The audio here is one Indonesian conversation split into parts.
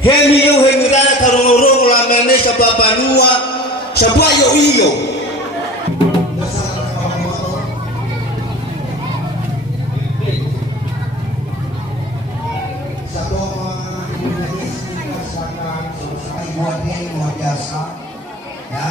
Hemiyo hemira tarong lamene sa papanua sa bayo iyo. Sa mga Indonesia sa ibuatin mo jasa, ya.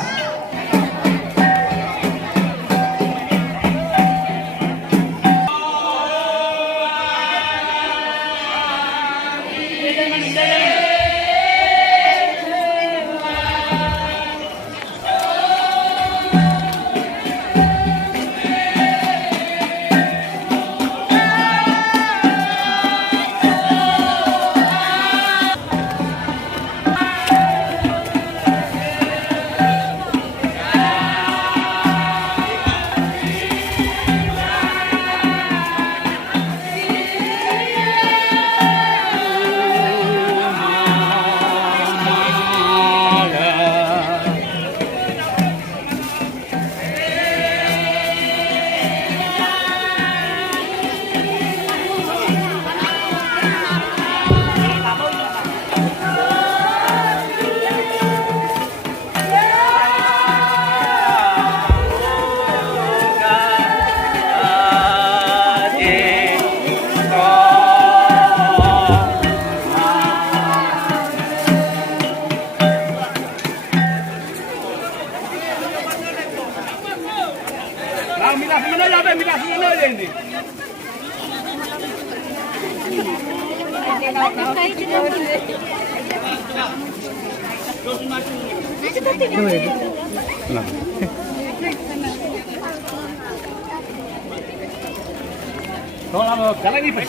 Jalan ini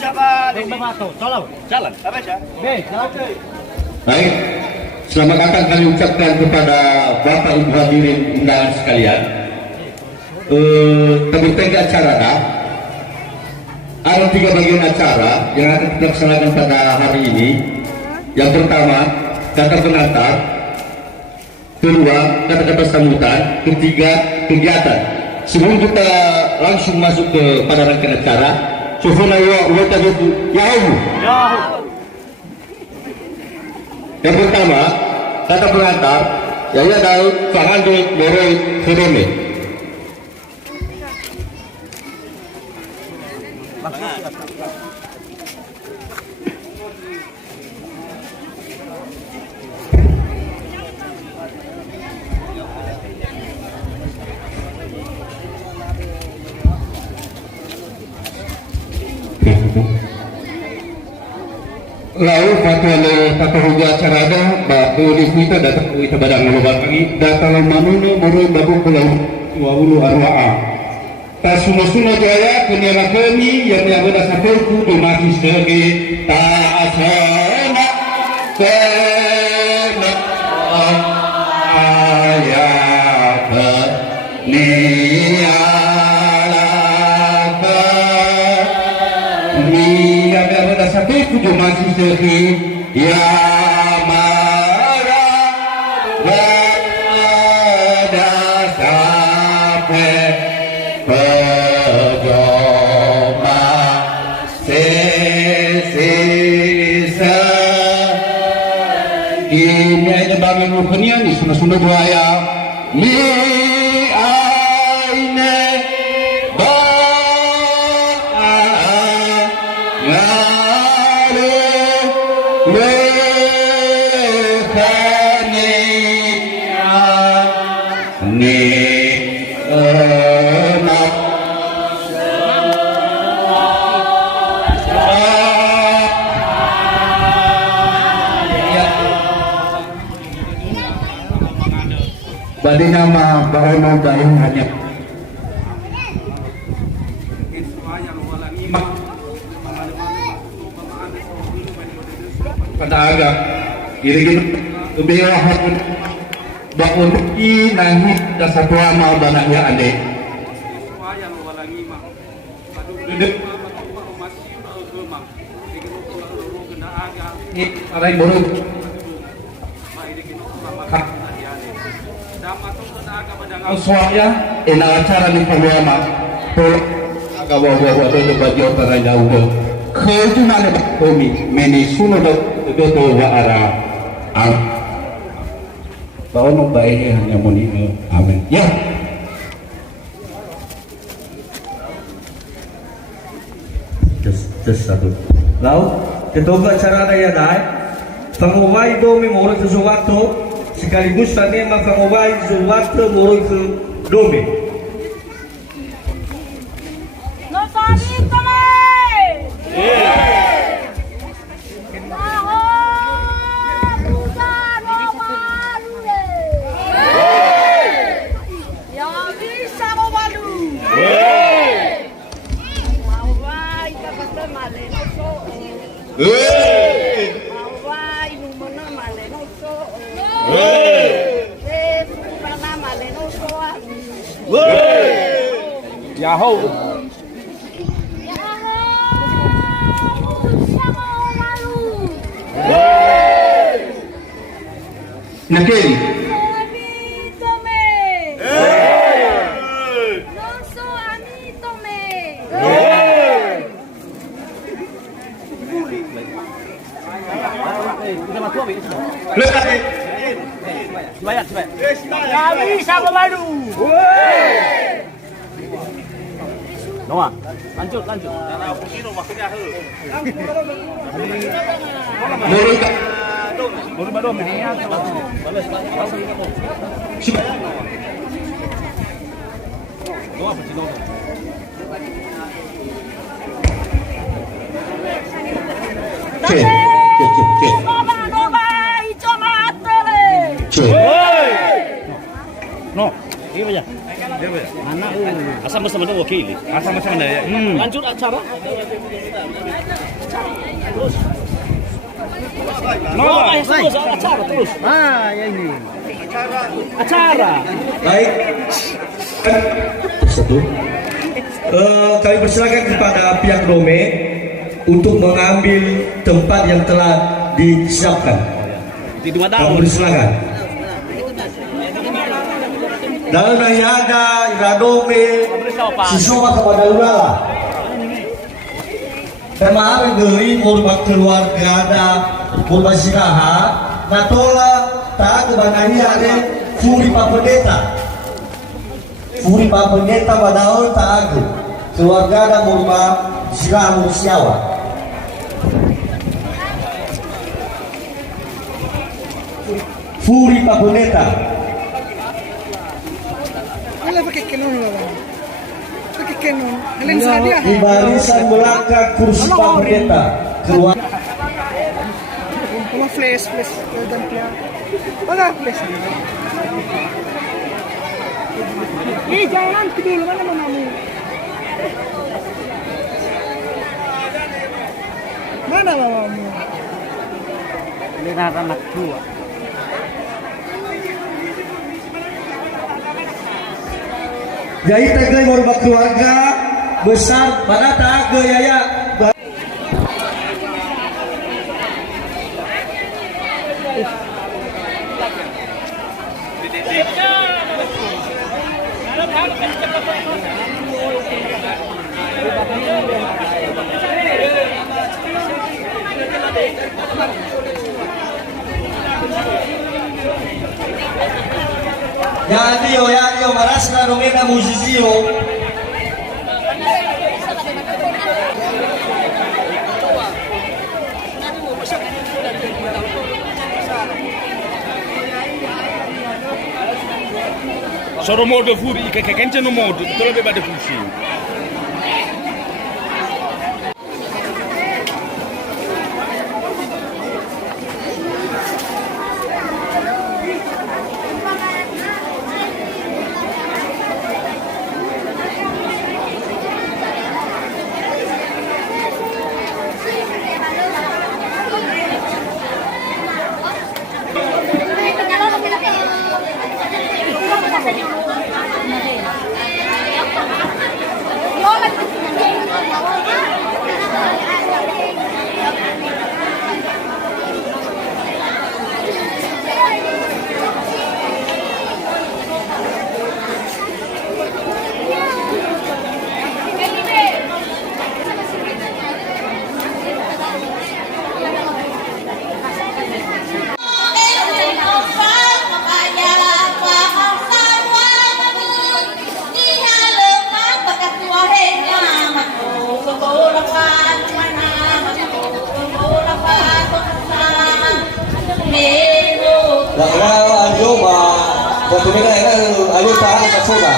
jalan. Baik, selamat datang kami ucapkan kepada Bapak Ibu hadirin undangan sekalian. Tentang acara ada 3 bagian acara yang akan kita laksanakan pada hari ini. Yang pertama, kata pengantar. Kedua, kata-kata sambutan. Ketiga, kegiatan. Sebelum kita langsung masuk ke pada rangkaian acara, yang pertama, kata pengantar, yaitu Daud Fangando Moroi Fedome. Lalu patuh acara ada batu di kita datang kita badang lubang lagi datang manuno moroi babu pulau wawulu arwaa tasuma jaya punya kami yang ada sahabatku domasi sebagai taasana kena ayat sahabatku domasi sebagai ya mara pada sampai pejoma sesisa ini ada bangun rukunian di sunah buaya mi aine ba Badi nama bahwa dayung hanya pada agak kira-kira lebih rahat bangun i nanti dasar tua mau banaknya ade bayang walangi mah. Aduh, masih gemang. Dikit lu kena aga. Ini aray buruk. Ang suwaya, inaacara ni Pagwama, agawa-gawa doon bagyo para daw doon. Kaya na ba kami, meni sunod doon wa ara ang baon ba ini hanya muni. Amin. Ya. Just satu. Lalu, ketua acara daya dai, pengawai domi moro sesuatu. Sekaligus tadi mengawai sesuatu moro ke domi. Yahoo. Nakil. Sebayar. Kami sama madu. Noah, lanjut. Baru badom. Noah pasti Noah. No, iya aja. Anak asal bersama dengan wakili. Asal bersama ya. Lanjut acara. Terus. Terus acara terus. Ya ini. Acara. Baik. Satu. Kami persilakan kepada pihak Dome untuk mengambil tempat yang telah disiapkan. Kami persilakan. Dalam nahiaga iradome siswa kepada ulala termahal geli korban keluarga ada korban sinaha natola tak kebanahi ada furi papendeta padahal tak keluarga ada korban sinaha manusiawa furi papendeta. Di barisan belakang kursi Pak Pendeta keluar. Flash dan mana flash? Jangan dulu mana mamamu? Mana mamamu? Lihat anak dua. Jadi tegai baru keluarga besar mana tak gaya. Ya dio marasna nomena musizio. Soro modo furi che kenche no modo, dove va de fusi. Waktu mereka ada tahan ke Foba.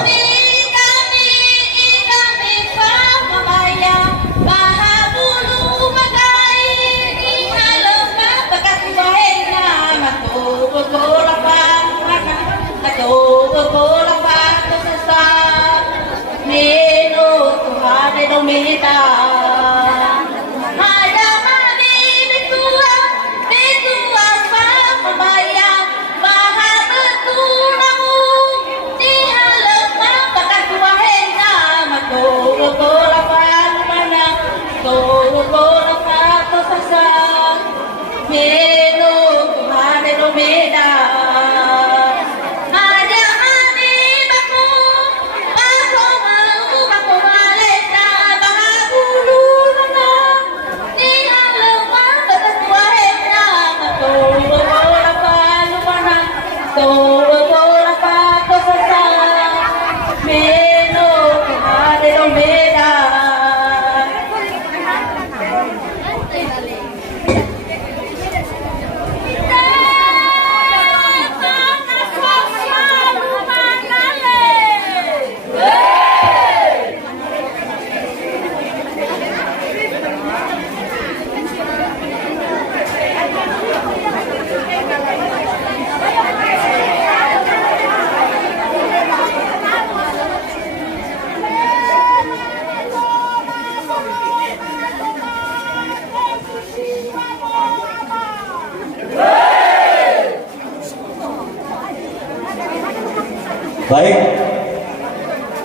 Baik,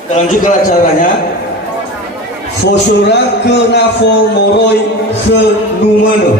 lanjutkan acaranya. Fosura ke nafo moroi ke numano.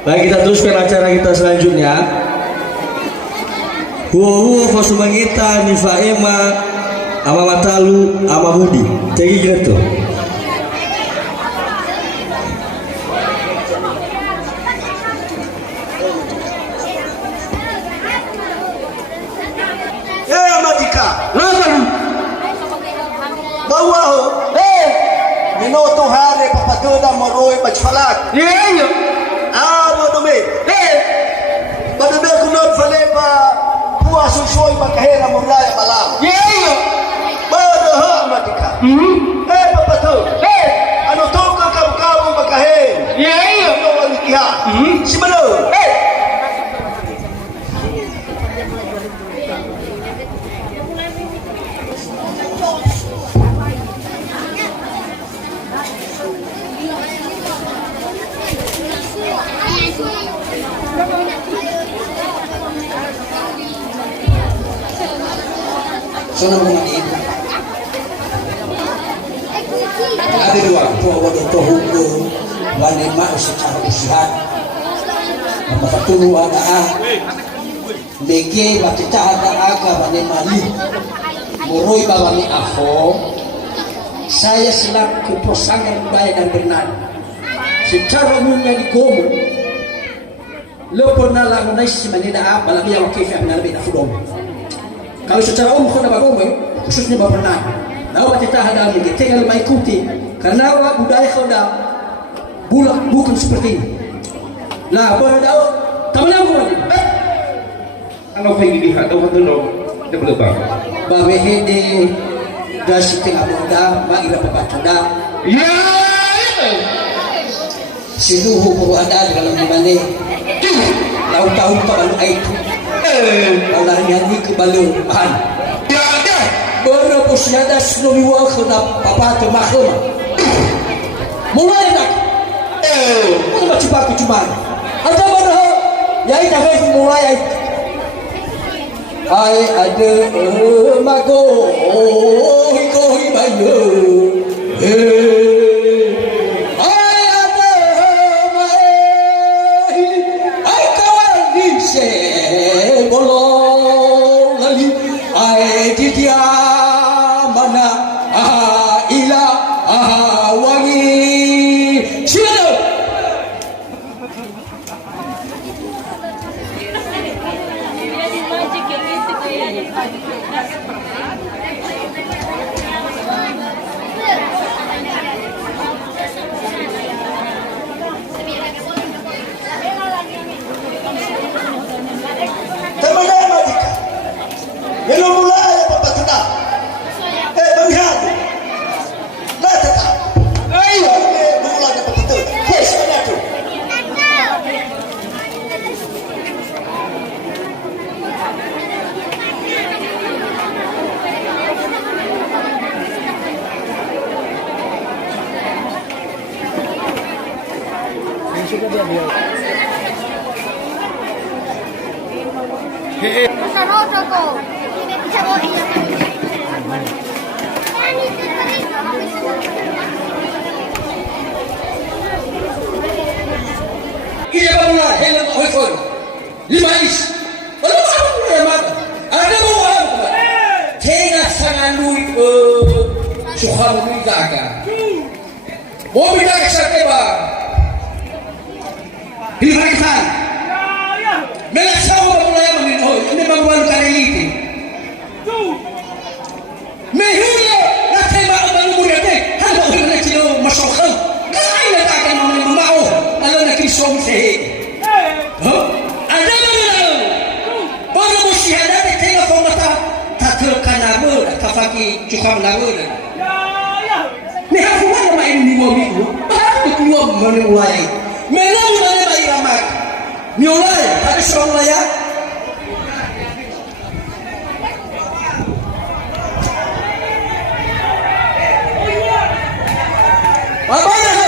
Baik, kita teruskan acara kita selanjutnya. Huo fasumangita nifaema ama matalu ama budi. Jadi gitu. Madika. Bawa minuto hari papaduda moroi bachfalak. Bodomi. Bodomi kunot faleba puas usoi makahera mulai malam. Bodoh Madika. Papadu. Ano tongka kamu makahen. Ano walikiha. Simano. Senang mandi. Ada dua tuh hukum wanita secara usaha. Mapatulu ada lagi baca ada aga wanita mali. Moroi bawani afo. Saya selaku pasangan baik dan benar. Secara umumnya di Gomo. Lo pernah lakukan nasi manida malam yang kifah mengalami nafudom. Kalau secara umum kau dapat umum, khususnya bapak pernah. Nawak kita hadam ini, tinggal mengikuti. Karena budaya kau dah bukan seperti ini. Lah, apa dah? Tahu apa lagi? Ano kayo dilihat? Ano ba ito? Ito ba ito? Babe hindi dasi tengah muda, magira papacuda. Sinuho puro ada dalam dimana. Tahu-tahu pa ano ay ito. Allah nyanyi ke balur bahan. Ya ada. Berapa siada snowi wal kena papa ke mahkamah. Mulai nak. Mana coba aku cuma. Ada mana? Yai dah mulai. Ai ada mago koi bayu. Ai ada mai. Ai kawan di se bolong lagi. Ai dia mana ila wangi. Sila. Ia bangunlah helm hoikon 5 is. Lalu apa pula yang mata? Ada orang tengah sangat lui sukan lui jaga. Mau minta kesana ba? Hilangkan. Melaksau bangunlah yang mengenoi. Ini bangunan kareliti. Mehula nak tema abang muriate. Hamba orang nak cilo masukkan. Kau nak akan mau. Alam nak kisah sih. Ada mana? Baru musyahadat tengah format tak terkanamu, tak fakir cukam namu. Ni aku mana main ni mobil? Baru keluar mana mulai? Mana mulai bayi ramai? Mulai ada seorang ya. Apa dah?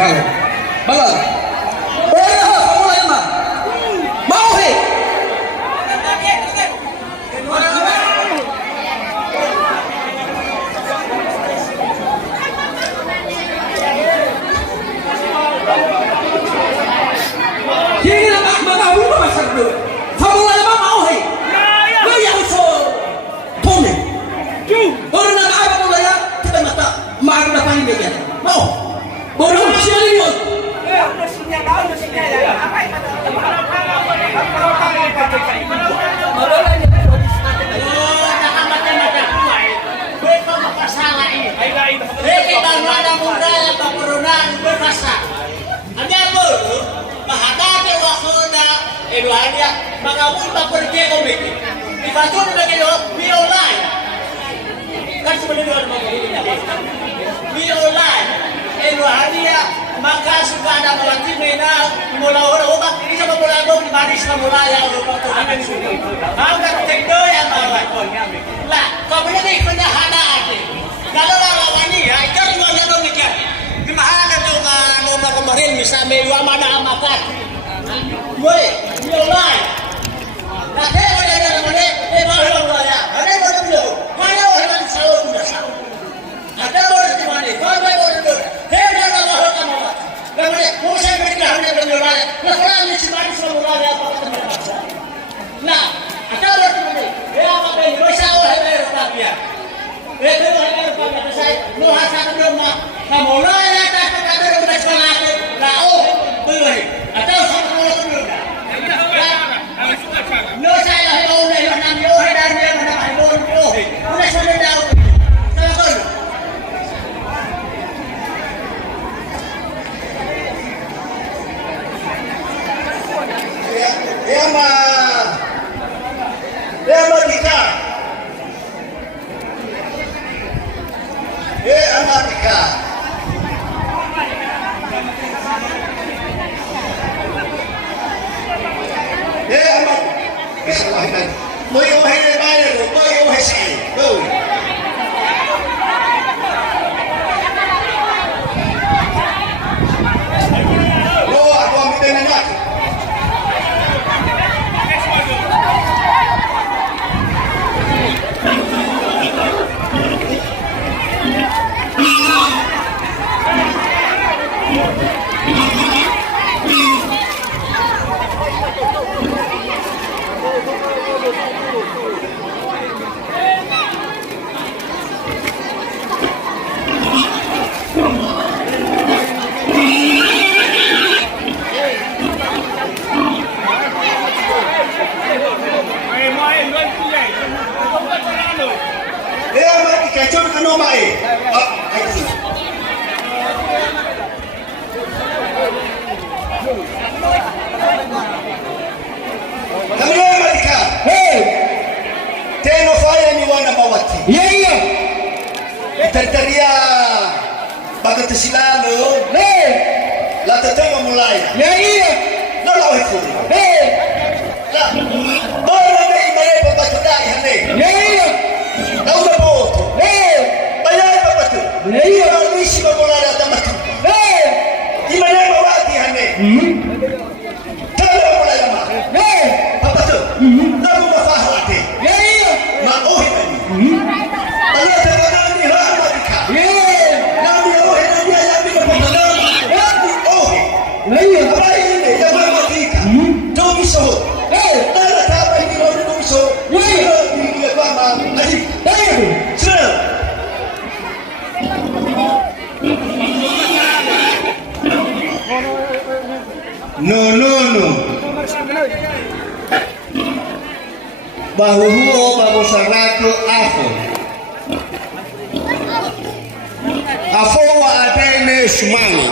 Kau, balas. Berapa mulai mah? Mau he? Kini nak mahu masak dulu. Mulai mah mau he? Kau yang so, tome. Orang nak apa mulai ya? Kita mata, mak nak paling dia. Mau? Orang siapa ni? Maka suka ada melatih menang mula orang ini sama mula dong di manis mula yang orang tu akan suka. Angkat tekno yang awak. Lah, kau punya ni punya hana aje. Kalau lawan ni, itu memang yang dong ikan. Gimana kata orang kemarin misalnya yang mana amakat. Woi, mulai. Nah, saya ada mana? Baru ya. Ada baru dulu. Mana orang selalu sudah selalu. Ada baru di mana? Baru dulu. Mau saya berikan hanya bermulai. Lepas ni cuma semulai apa kita baca. Nah, ada orang tu ni. Dia apa ni? Masa orang yang berpakaian. Itu orang yang berpakaian. Saya luar sana rumah. Kamu mulai ada kata orang bersekolah tu. Nah, oh, boleh. Ada satu orang tu juga. No saya yang orang yang nak orang dan dia nak orang oh. Udah sudah tahu. Tahu. Ema kita. Amatika. wahidan. Mo yung wahidan mana mo, mo yung wahisi. Go. Mo ako ang bitan na. Kacau ano ba eh? Kami na malika. Hey! Teno faya ni wana mawati. Iya. Tertaria bagat silalo. Hey. La tetema mulai. Iya. Nala itu. Hey. La. Bara na imare pabatudai hane. Iya. Kau na boto. Hey. Bayar babatu. Iya. Misi mamulai atamatu. Hey. Imare mawati hane. Tala mulai ama. Hey. Babatu. Lalu mafahati. Iya. Ma ohimani. Allah tabarani hamadika. Iya. Nami ohimani ayami na patanama. Nami ohi. Iya. Abai ini yang mamadika. Domi soho. Hey. Nala tapa ini orang domi soho. Iya. Ini kama aji. Hey. Senang. No. Bahuhuo babosarako afo. Afo wa atene sumani.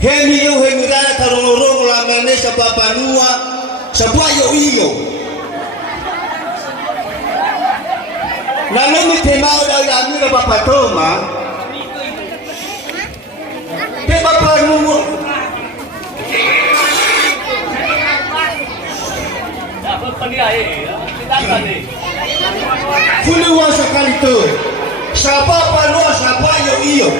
Hemi yo hemirana karongorong lamene sa babanua sa buayo iyo. Nalumi temao daw yami na papatoma. Pe bapanumo. Kuluwa sa kalito. Sa babanua sa buayo iyo.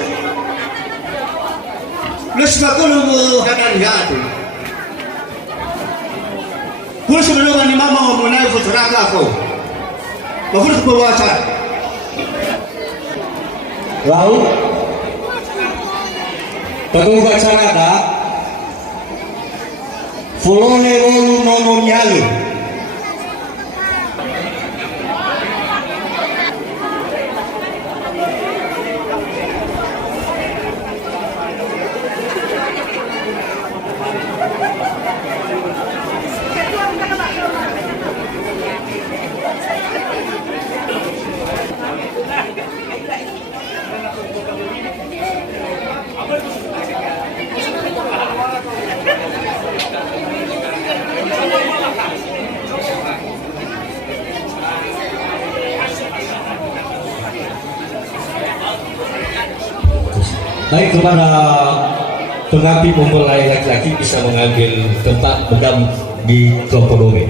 Lus magulo mo kakangato. Kung sumunod ni mama mo na futuraka ako. Mafurus berwasa. Lalu Pagungga Canada Fulone Rolu Nono Nyalu baik kepada pengambil mempelai laki-laki bisa mengambil tempat bedam di kelompok dome.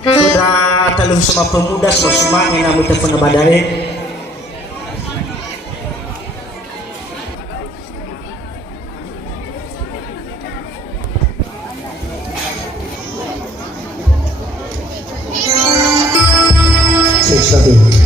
Sudah talung sama pemuda semua yang namun telepon badai. Satu.